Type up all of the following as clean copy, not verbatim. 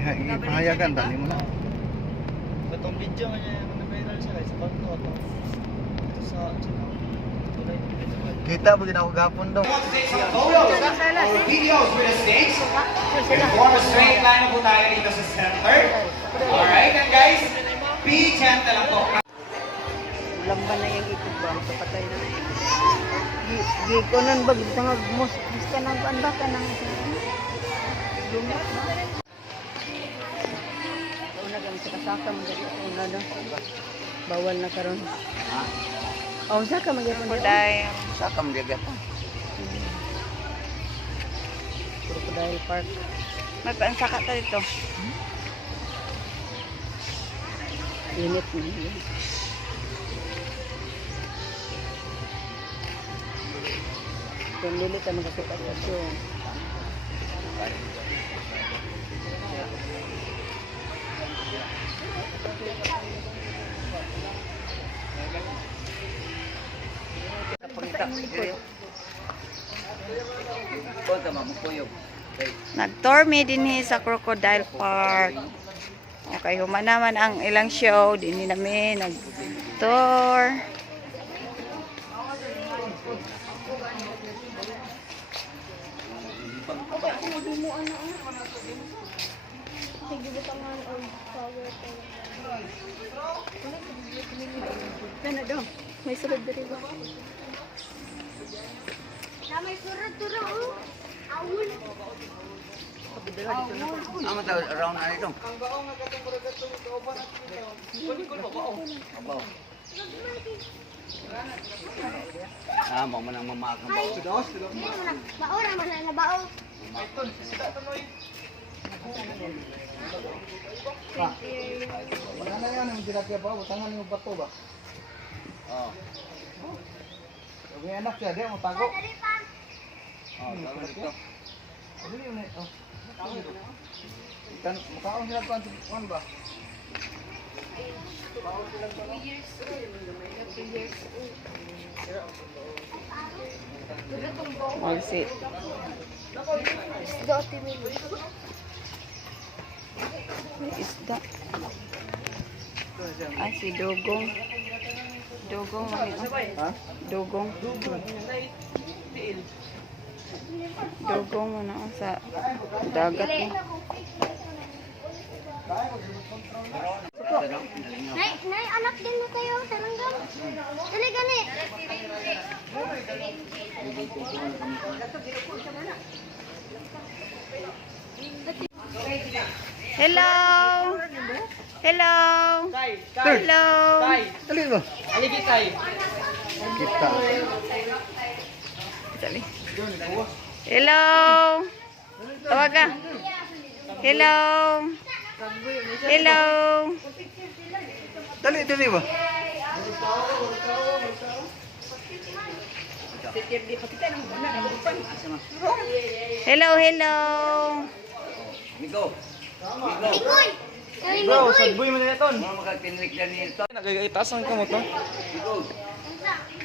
Ipahayagan tani mo na. Itong video nga niya nag-viral siya guys. Sa konto to. Ito sa channel. Tulay ng video. Kita mo ginawa gapon daw. Photos or videos with the snakes. Form a straight line po tayo dito sa center. Alright, and guys, be gentle lang po. Lamban na yung ikot ba? Kapatay na. Gikonan ba? Gusto nga gumos. Gusto nga ganda ka nang lumot na. Una kami sa kasaka mo dito. Una na. Bawal na karon. Ha? Oh, sa ka magyapon dito? Sa kam dia gata. Crocodile Park. May paansaka ta dito. Init na yun. Kung lili ka magkakipag-asyon. Nag-tour me dinhi sa Crocodile Park. Okay, human naman ang ilang show. Dinhi namin nag-tour. Ano daw? May sulod dito ba? May surad-surad oh. Awul. Amo ta around na ito. Mo man ang mamaak ng bao. Bao naman na bao. Wala na yan ang tilapia ba? Butangan yung bato ba? Oo. May anak siya, di mo tago. Oo, tago dito. Ano yun eh? Oh. Makaon sila pa ang ba? We'll see. May isda. Ay, si Dugong. Dugong, Ha? Dugong. Dugong mo na sa dagat mo. Nay, anak din mo kayo, saranggan. Dali gani. Hello! Hello! Hello! Dali ba? Aligi tayo. Kita. Dali. Hello! Tawag ka. Hello! Hello! Dali ba? Hello, hello! Migo. Ikoy. Bro, sagboy mo na ito. Mga magagtinrik dyan ni ito. Nagagaitaas ang kamo to.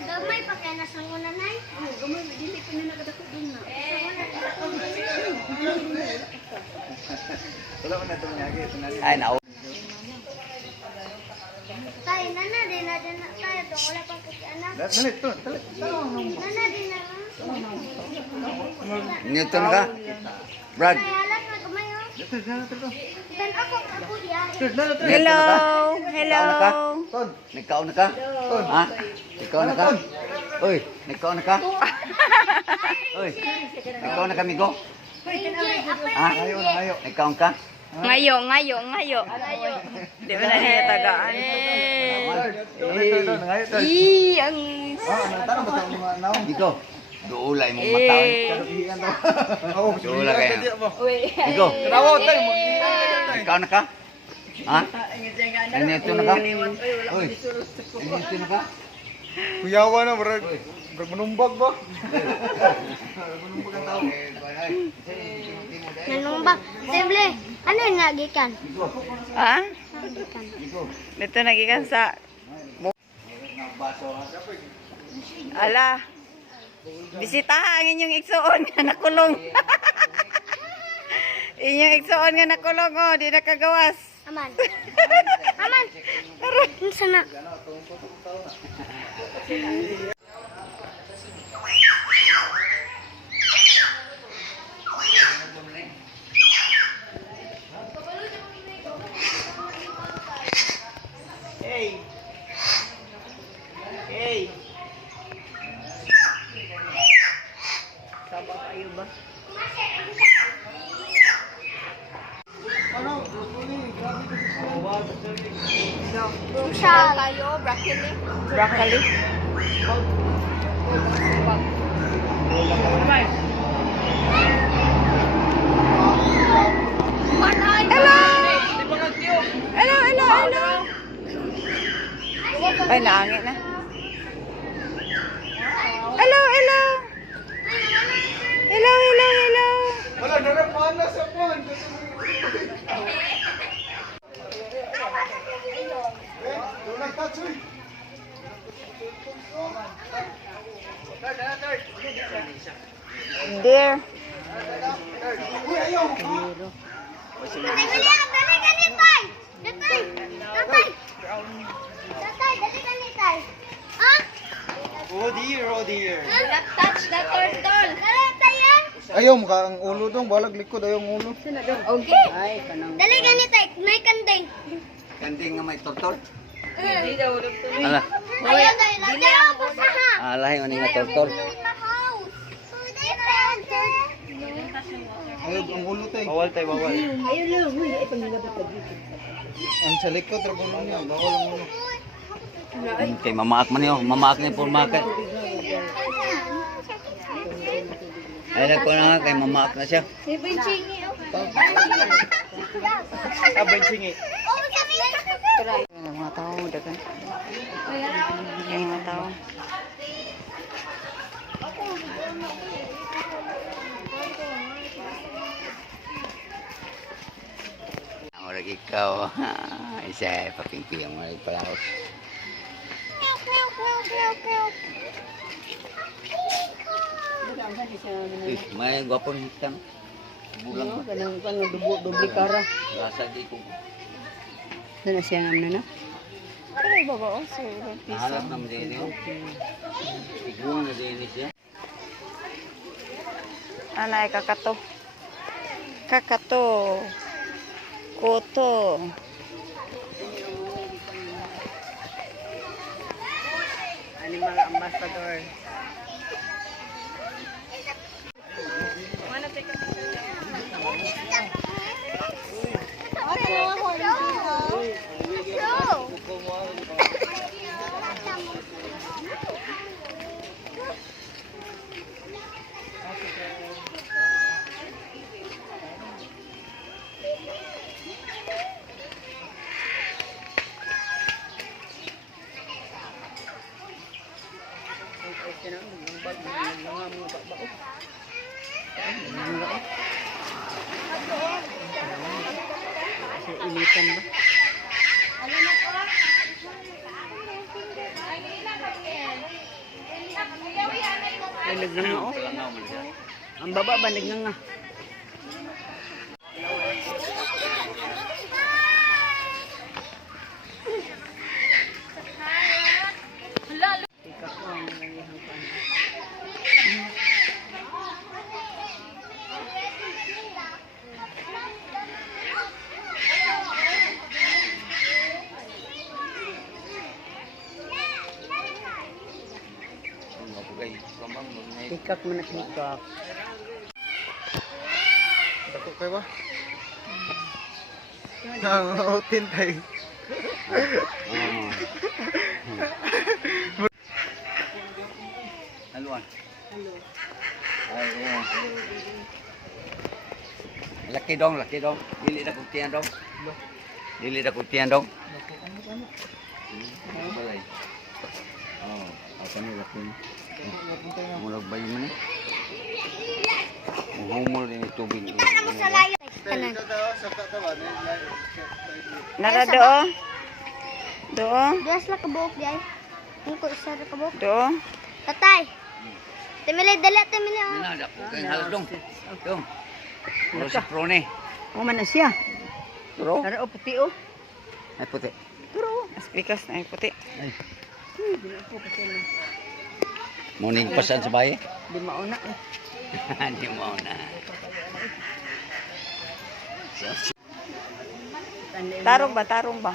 Gamay pa kaya nasa una nay. Gamay dili pa na nakadako dun na. Wala mo na ito nangyagi. Ay, nao. Tayo nana din na tayo dong wala pang anak. Dali, ito. Dali. Nana din na. Newton ka? Brad. Ay halat na gamay oh. Dito. Dan ako ya. Hello! Hello! Ton, nagkaon na ka? Ha? Nagkaon na ka? Uy, nagkaon na ka? Uy, nagkaon na ka, migo? Ha? Ngayon. Nagkaon ka? Ngayo. Di ba na niya tagaan? Ii, ang... Dito. Doolay mong matawan. Doolay kaya. Migo, nagkaon na ka? Ha? Nandito na ka? Uy, nandito na ka? Kuyawa na, bro. Manumbag ba? Manumbag ang tao. Nanumbak. Simple. Ano yung nagikan? Ha? Nagikan. Dito nagikan sa... Ala. Bisitaha ang inyong igsuon na nakulong. Inyong igsuon nga nakulong oh, di nakagawas. Aman. Aman. Unsa na? Hey! Hey! Sama kayo ba? Social. Broccoli. Hello! Hello, hello, hello. Ay, naangin na. Hello, hello. Hello, hello, hello. Wala, narapan na sa pon! Dear. Dali ganit tay. Datay. Datay. Datay, dali ganit tay. Ha? Oh dear. Don't touch the turtle. Dali tayo. Ayaw, mukha ang ulo dong. Balag likod, ayaw ang ulo. Okay. Dali ganit tay, may kandeng. Kanding nga may tortol. Ala. Ala, Ayaw tayo. Ayaw ko sa ha. alahi man nga tortol. Ayaw, ang ulo tayo. Bawal tayo, bawal. Ang sa likod, trabulo niya. Bawal ang ulo. Kay mamaak man yun. Mamaak niya por market. Ay, nagko na nga kay mamaak na siya. Abay singi. Mga tao, dagan. Yung mga tao. Orang ikaw. Isa, pakingpiyang mo rin pala ako. May gwapon hitang. Bulang ba? Kanang dubli kara. Rasa di ko. Ano siya naman na? Ano ba ba? Oh, sir. Nahanap naman din yun. Iguan na din siya. Anay, kakato. Kakato. Koto. Animal ambassador. Initan ba? Balig na nga oh. Ang baba balig na nga. Ika ko ang nangyayang pa. Tikak mo na tikak. Dako kayo ba? Nangangotin tayo. Haluan. Ay, oo. Laki dong. Dili na kutian dong. Balay. Oh, apa ni laki ni? Mulag bayi mana? Humul ini tubig. Kanan. Nara do. Do. Bias lah kebuk guys. Ngko isa ra kebuk. Do. Tatay. Temile dali temile. Nada ko kay halag dong. Dong. Puro si Prone. Kuman na siya. Turo? Pero puti oh. Ay, puti. Pero Mas pikas na yung puti. Ay. dili po kasi na. Muning pasan sa bahay. Di mauna eh. Hindi mo na. Tarong ba? Tarong ba?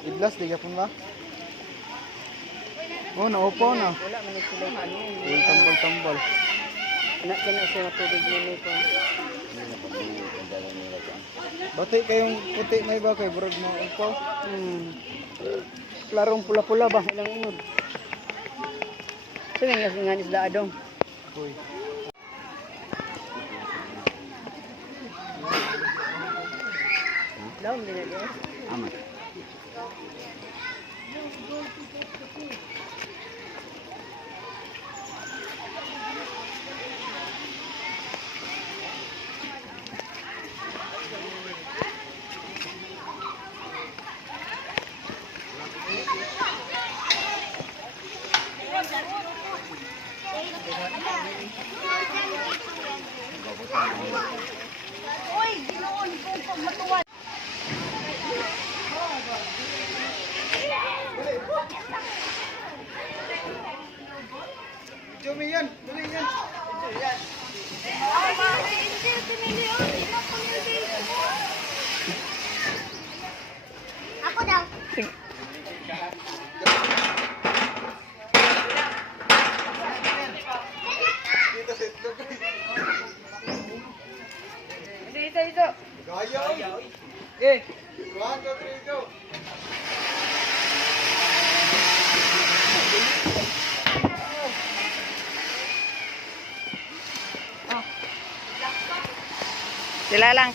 Iblas, di ka ba? Oh, naupo na. Wala man ni sila ano. Uy, tambol-tambol. Anak ka na siya matubig mo nito. Bati kayong puti na iba kay Brad mo upo. Klarong pula-pula ba ilang unod. Sige nga isda adong. Uy. Daon din na. Amat. Jumi yan, dali yan. Ako daw. Sige. Dito. Gaya. Eh. 1, 2, 3, go.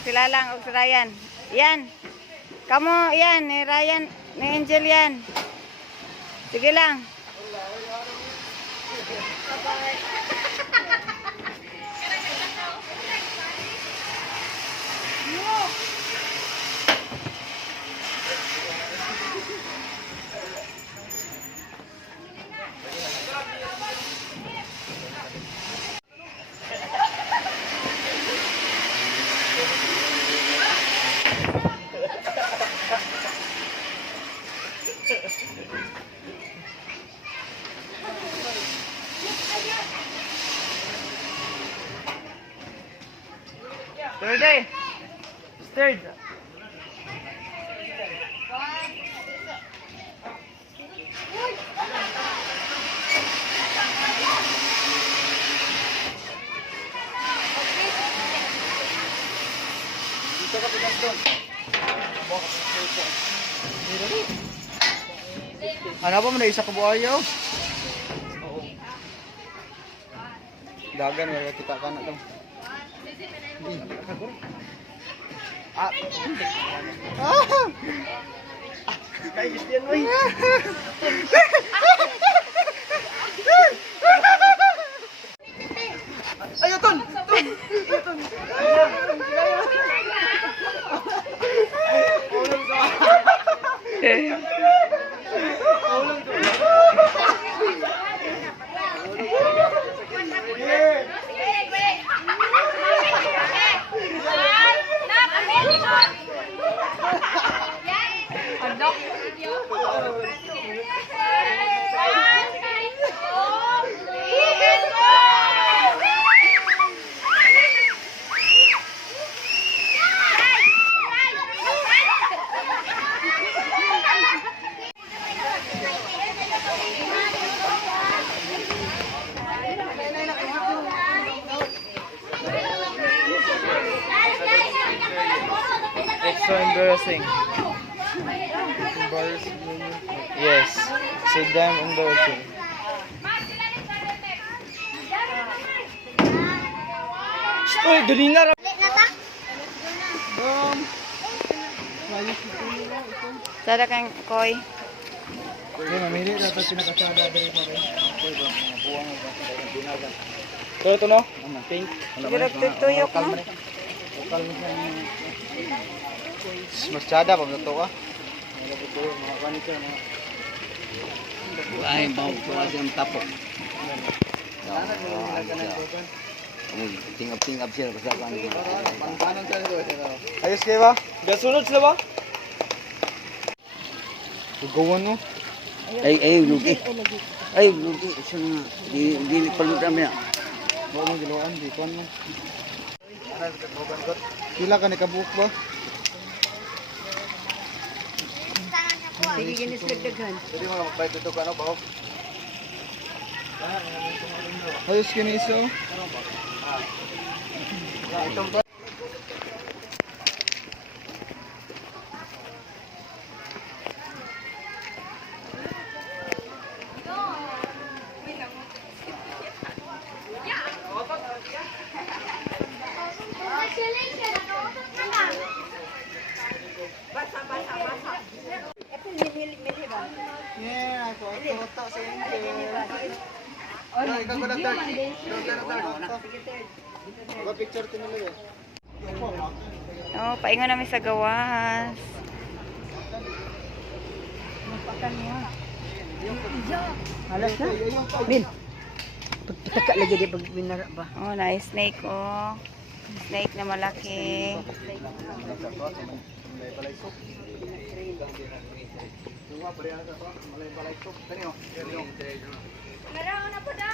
Sila lang, og si Ryan. Yan. Kamu, yan, ni Ryan, ni Angel yan. Sige lang. Third. Dito ka pitas doon. Ano ba mo na isa ka buhayaw? Dagan, wala kita ka na daw. Ah! Ah! Kaya yan, boy! Ayaw, Ton! Ton! Ton! It's so embarrassing. Yes. It's a dam in the ocean. Uy, dali na. Sada kang koy. Ito no? Pink. Siguro tuyok no. Mas tsada pag ito ka. Ay, bawang kuha siyang tapok. Tingap-tingap siya kasi Ayos kayo ba? Gasunod sila ba? Tugawan mo. ay, lugi. Ay, lugi. Siya nga. Di palutan mo na. Bawa mong giluan, di kuan mo. Pila ka ni kabuok ba? Pwede mo magbayad ito ka ano ba? Ayos kini iso. Yeah, foto sa inyo. Ay, ikaw ko na third. Picture ko nila eh. Oh, paingon namin sa gawas. Oh, nice snake oh. Snake na malaki. Meron na po da.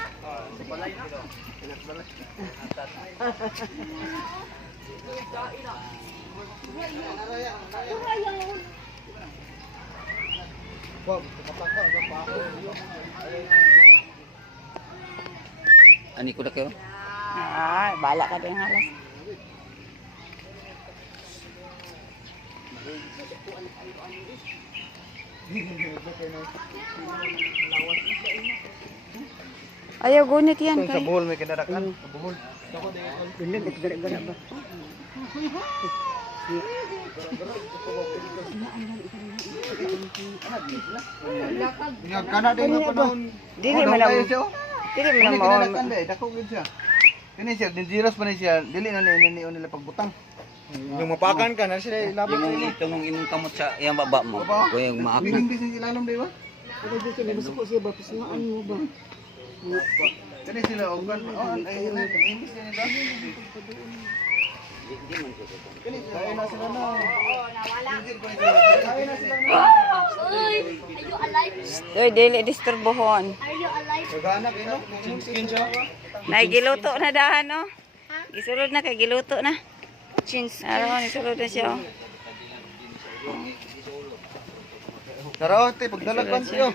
Ani ko na kayo? Ah, bala ka din halas. Ayaw gunit yan Sa kay. buhol may kinarakan. Sa buhol. Kana din na panahon. Dili man ang siya. dili man Kani ang kinarakan ba? Dako gid siya. Kani siya dangerous pa ni siya. Dili na nila pagbutang. Yung mapakan ka na sila ilaban Yung itong imong kamot sa iyang baba mo. Kuya yung maako. Hindi sa ilalim di ba? Kani sila ogan. Oh, ay English ni daw. Kani sila ay na sila na. Uy, are you alive? Oy, dili disturbohon. Are you alive? Gana kay no. Skin siya. Naigiluto na dahan no. Gisulod na kay giluto na. Chins. Aron, isulod na siya. Oh. Tara, te pagdalagan siyo.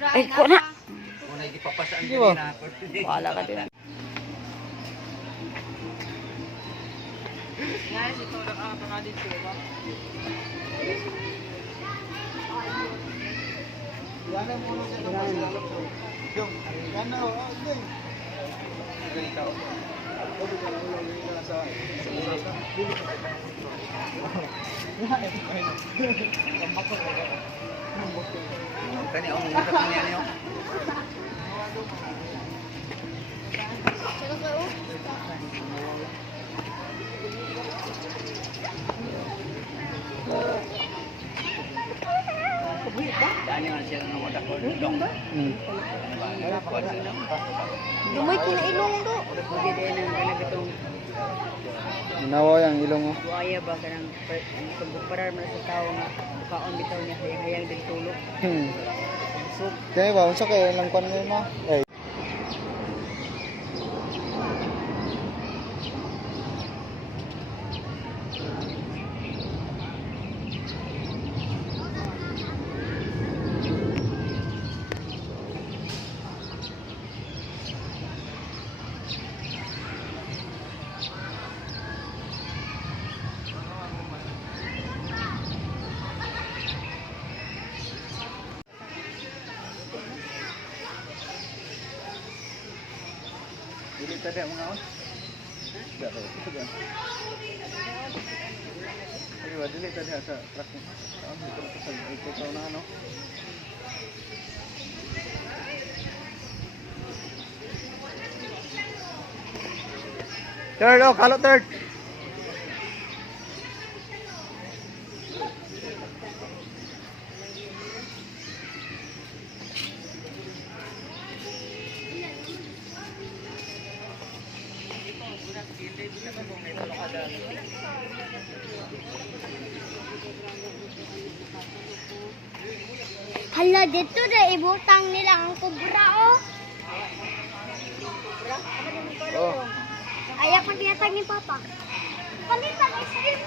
Ay, ko na. Muna ipapasaan Di ba? Wala ka din. Gana mo na siya. Yung, gana oh, ay. Kani ang mga kapanya niyo. Dani nga siya nang wala ko dong. Dumay kinailong do. Nawa yang ilong mo. Buaya ba ka ng pagbuparar mo sa tao nga kaon bitaw niya hayang din tulog. So, Kaya ba, unsa kay lang kwan mo? Ay. Dili tadi mga on. Daro. Ay, wa dili tadi sa truck. Saan dito sa ito na ano. Third, oh, kalo third. Hala, dito na ibutang nila ang kubra, oh. Oh. Ayak pang tinatag ni Papa. Palitan ang shrimp.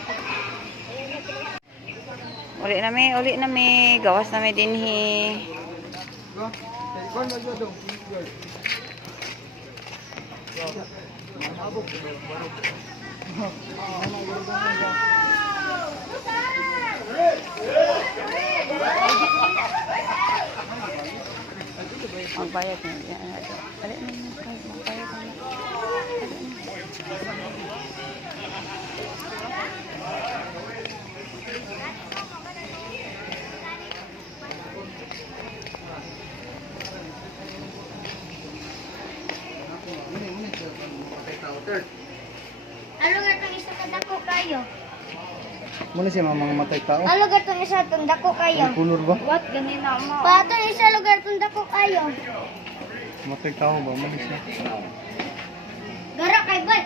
Uli nami, gawas nami dinhi. Go. Go na do. Magbayad na yan. Dali na yun. Magbayad na. Ano nga itong isa kadako kayo? Muna siya mga matay tao. Ano nga itong isa itong dako kayo? Kulor ba? What? Ganina mo. Pato isa lugar itong dako kayo. Matay tao ba? Muna siya. Gara kay Bay.